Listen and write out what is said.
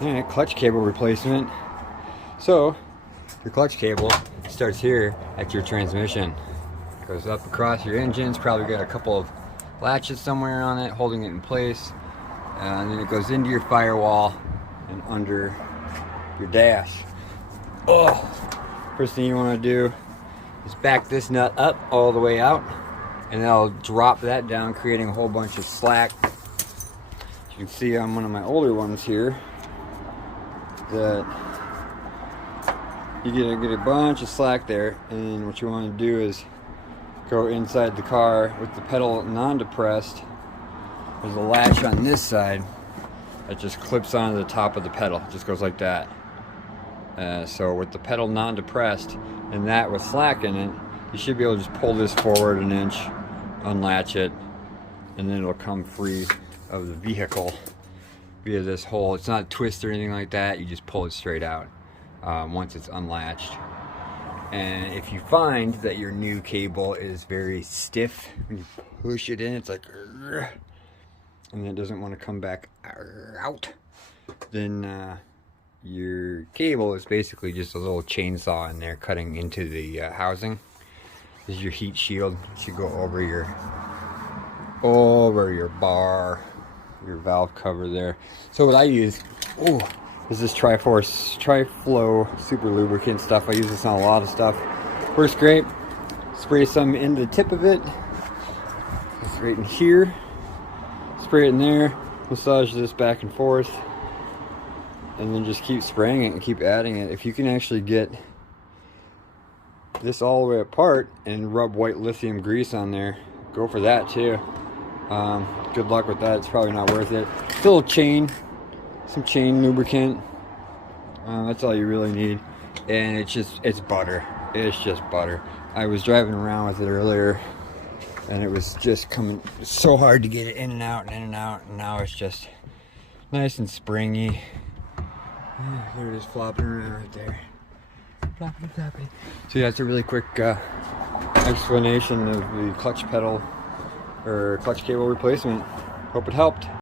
And clutch cable replacement. So your clutch cable starts here at your transmission. Goes up across your engine. It's probably got a couple of latches somewhere on it holding it in place. And then it goes into your firewall and under your dash. Oh, first thing you want to do is back this nut up all the way out, and that'll drop that down, creating a whole bunch of slack. As you can see on one of my older ones here, that you get a bunch of slack there, and what you want to do is go inside the car with the pedal non-depressed. There's a latch on this side that just clips onto the top of the pedal. It just goes like that. So with the pedal non-depressed and that with slack in it, you should be able to just pull this forward an inch, unlatch it, and then it'll come free of the vehicle via this hole. It's not a twist or anything like that. You just pull it straight out once it's unlatched. And if you find that your new cable is very stiff, when you push it in, it's like, and it doesn't want to come back out, then your cable is basically just a little chainsaw in there cutting into the housing. This is your heat shield. It should go over your bar, your valve cover there. So what I use, is this Triflow super lubricant stuff. I use this on a lot of stuff. Works great. Spray some into the tip of it. It's right in here. Spray it in there. Massage this back and forth. And then just keep spraying it and keep adding it. If you can actually get this all the way apart and rub white lithium grease on there, go for that too. Good luck with that. It's probably not worth it. A little chain, some chain lubricant. That's all you really need. And it's butter. It's just butter. I was driving around with it earlier, and it was just coming so hard to get it in and out and in and out. And now it's just nice and springy. There it is, flopping around right there. Floppity, floppity. So yeah, it's a really quick explanation of the clutch pedal or clutch cable replacement. Hope it helped.